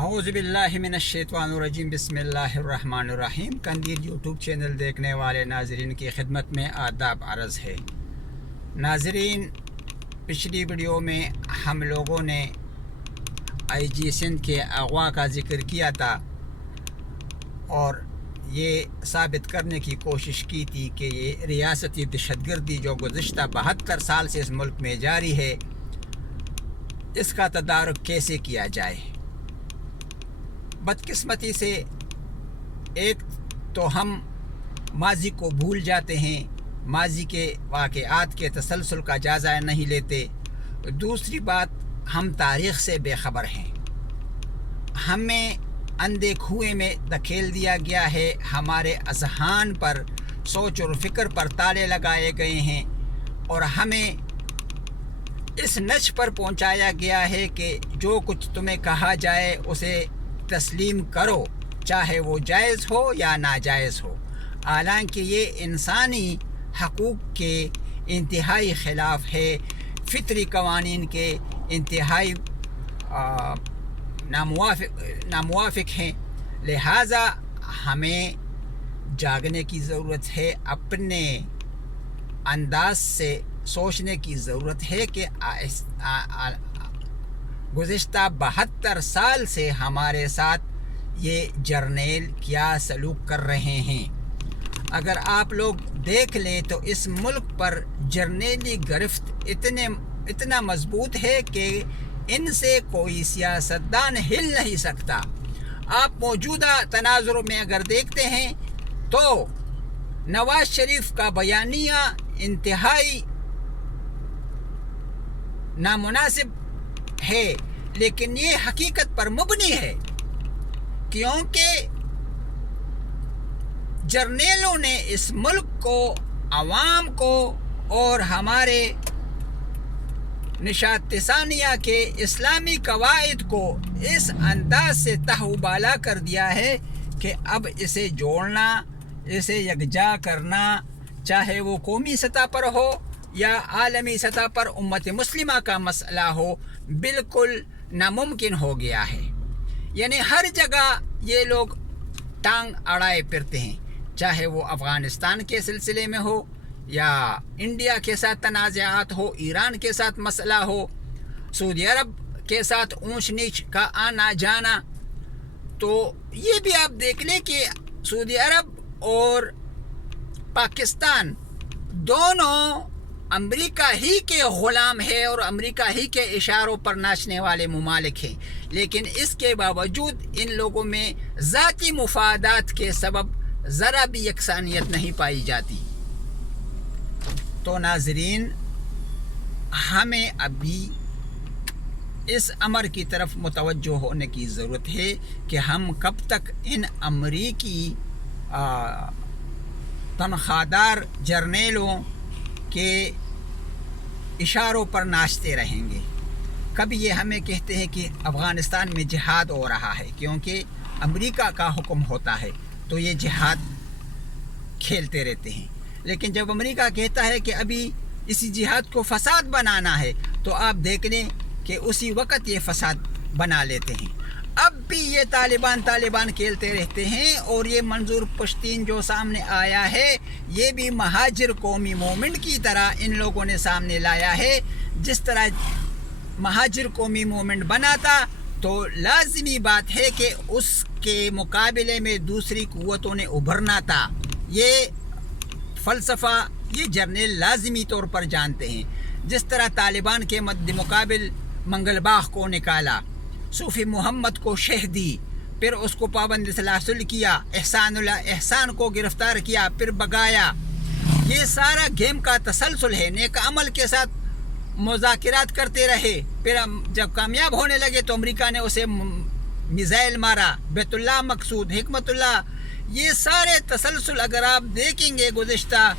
اعوذ باللہ من الشیطان الرجیم بسم اللہ الرحمن الرحیم۔ قندیل یوٹیوب چینل دیکھنے والے ناظرین کی خدمت میں آداب عرض ہے۔ ناظرین، پچھلی ویڈیو میں ہم لوگوں نے آئی جی سندھ کے اغوا کا ذکر کیا تھا اور یہ ثابت کرنے کی کوشش کی تھی کہ یہ ریاستی دہشت گردی جو گزشتہ 72 سال سے اس ملک میں جاری ہے، اس کا تدارک کیسے کیا جائے۔ بدقسمتی سے ایک تو ہم ماضی کو بھول جاتے ہیں، ماضی کے واقعات کے تسلسل کا جائزہ نہیں لیتے۔ دوسری بات، ہم تاریخ سے بے خبر ہیں، ہمیں اندھے کنویں میں دھکیل دیا گیا ہے، ہمارے اذہان پر سوچ اور فکر پر تالے لگائے گئے ہیں اور ہمیں اس نچ پر پہنچایا گیا ہے کہ جو کچھ تمہیں کہا جائے اسے تسلیم کرو، چاہے وہ جائز ہو یا ناجائز ہو، حالانکہ یہ انسانی حقوق کے انتہائی خلاف ہے، فطری قوانین کے انتہائی ناموافق ہیں۔ لہٰذا ہمیں جاگنے کی ضرورت ہے، اپنے انداز سے سوچنے کی ضرورت ہے کہ گزشتہ 72 سال سے ہمارے ساتھ یہ جرنیل کیا سلوک کر رہے ہیں۔ اگر آپ لوگ دیکھ لیں تو اس ملک پر جرنیلی گرفت اتنا مضبوط ہے کہ ان سے کوئی سیاستدان ہل نہیں سکتا۔ آپ موجودہ تناظر میں اگر دیکھتے ہیں تو نواز شریف کا بیانیہ انتہائی نامناسب ہے، لیکن یہ حقیقت پر مبنی ہے، کیونکہ جرنیلوں نے اس ملک کو، عوام کو اور ہمارے نشاط ثانیہ کے اسلامی قواعد کو اس انداز سے تہو بالا کر دیا ہے کہ اب اسے جوڑنا، اسے یکجا کرنا، چاہے وہ قومی سطح پر ہو یا عالمی سطح پر امت مسلمہ کا مسئلہ ہو، بالکل ناممکن ہو گیا ہے۔ یعنی ہر جگہ یہ لوگ ٹانگ اڑائے پھرتے ہیں، چاہے وہ افغانستان کے سلسلے میں ہو یا انڈیا کے ساتھ تنازعات ہو، ایران کے ساتھ مسئلہ ہو، سعودی عرب کے ساتھ اونچ نیچ کا آنا جانا۔ تو یہ بھی آپ دیکھ لیں کہ سعودی عرب اور پاکستان دونوں امریکہ ہی کے غلام ہے اور امریکہ ہی کے اشاروں پر ناچنے والے ممالک ہیں، لیکن اس کے باوجود ان لوگوں میں ذاتی مفادات کے سبب ذرا بھی یکسانیت نہیں پائی جاتی۔ تو ناظرین، ہمیں ابھی اس امر کی طرف متوجہ ہونے کی ضرورت ہے کہ ہم کب تک ان امریکی تنخواہ جرنیلوں کے اشاروں پر ناچتے رہیں گے۔ کبھی یہ ہمیں کہتے ہیں کہ افغانستان میں جہاد ہو رہا ہے، کیونکہ امریکہ کا حکم ہوتا ہے تو یہ جہاد کھیلتے رہتے ہیں، لیکن جب امریکہ کہتا ہے کہ ابھی اسی جہاد کو فساد بنانا ہے تو آپ دیکھ لیں کہ اسی وقت یہ فساد بنا لیتے ہیں۔ اب بھی یہ طالبان کھیلتے رہتے ہیں، اور یہ منظور پشتین جو سامنے آیا ہے یہ بھی مہاجر قومی موومنٹ کی طرح ان لوگوں نے سامنے لایا ہے۔ جس طرح مہاجر قومی موومنٹ بنا تھا تو لازمی بات ہے کہ اس کے مقابلے میں دوسری قوتوں نے ابھرنا تھا۔ یہ فلسفہ یہ جرنیل لازمی طور پر جانتے ہیں۔ جس طرح طالبان کے مد مقابل منگل باغ کو نکالا، صوفی محمد کو شہ دی، پھر اس کو پابند سلاسل کیا، احسان کو گرفتار کیا، پھر بگایا، یہ سارا گیم کا تسلسل ہے۔ نیک عمل کے ساتھ مذاکرات کرتے رہے، پھر جب کامیاب ہونے لگے تو امریکہ نے اسے میزائل مارا، بیت اللہ مقصود، حکمت اللہ، یہ سارے تسلسل اگر آپ دیکھیں گے گزشتہ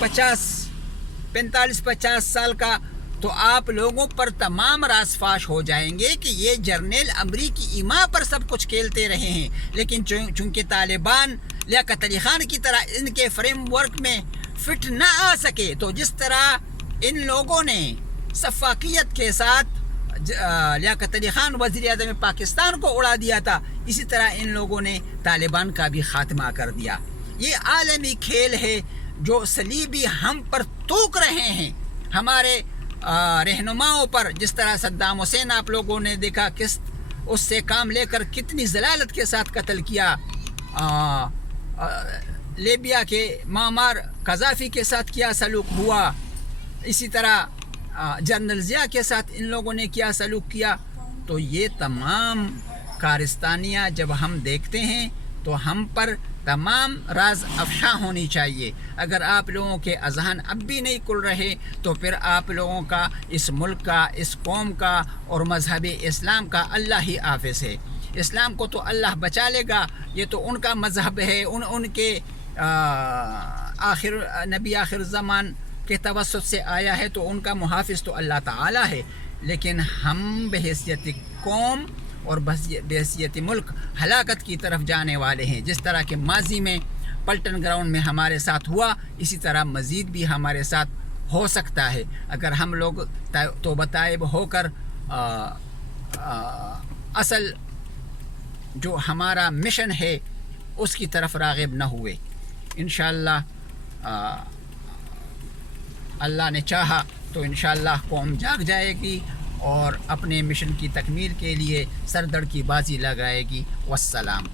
45-50 سال کا، تو آپ لوگوں پر تمام راز فاش ہو جائیں گے کہ یہ جرنیل امریکی ایما پر سب کچھ کھیلتے رہے ہیں، لیکن چونکہ طالبان لیاقت علی خان کی طرح ان کے فریم ورک میں فٹ نہ آ سکے، تو جس طرح ان لوگوں نے سفاکیت کے ساتھ لیاقت علی خان وزیر اعظم پاکستان کو اڑا دیا تھا، اسی طرح ان لوگوں نے طالبان کا بھی خاتمہ کر دیا۔ یہ عالمی کھیل ہے جو صلیبی ہم پر توک رہے ہیں، ہمارے رہنماؤں پر، جس طرح صدام حسین آپ لوگوں نے دیکھا کس اس سے کام لے کر کتنی ذلالت کے ساتھ قتل کیا، لیبیا کے معمر قذافی کے ساتھ کیا سلوک ہوا، اسی طرح جنرل ضیاء کے ساتھ ان لوگوں نے کیا سلوک کیا۔ تو یہ تمام کارستانیاں جب ہم دیکھتے ہیں تو ہم پر تمام راز افشاں ہونی چاہیے۔ اگر آپ لوگوں کے اذہان اب بھی نہیں کھل رہے تو پھر آپ لوگوں کا، اس ملک کا، اس قوم کا اور مذہب اسلام کا اللہ ہی حافظ ہے۔ اسلام کو تو اللہ بچا لے گا، یہ تو ان کا مذہب ہے، ان کے نبی آخر زمان کے توسط سے آیا ہے، تو ان کا محافظ تو اللہ تعالی ہے۔ لیکن ہم بحیثیت قوم اور بحیثیت ملک ہلاکت کی طرف جانے والے ہیں۔ جس طرح کہ ماضی میں پلٹن گراؤنڈ میں ہمارے ساتھ ہوا، اسی طرح مزید بھی ہمارے ساتھ ہو سکتا ہے اگر ہم لوگ توبہ طائب ہو کر اصل جو ہمارا مشن ہے اس کی طرف راغب نہ ہوئے۔ انشاءاللہ اللہ نے چاہا تو انشاءاللہ قوم جاگ جائے گی اور اپنے مشن کی تکمیل کے لیے سردڑ کی بازی لگائے گی۔ والسلام۔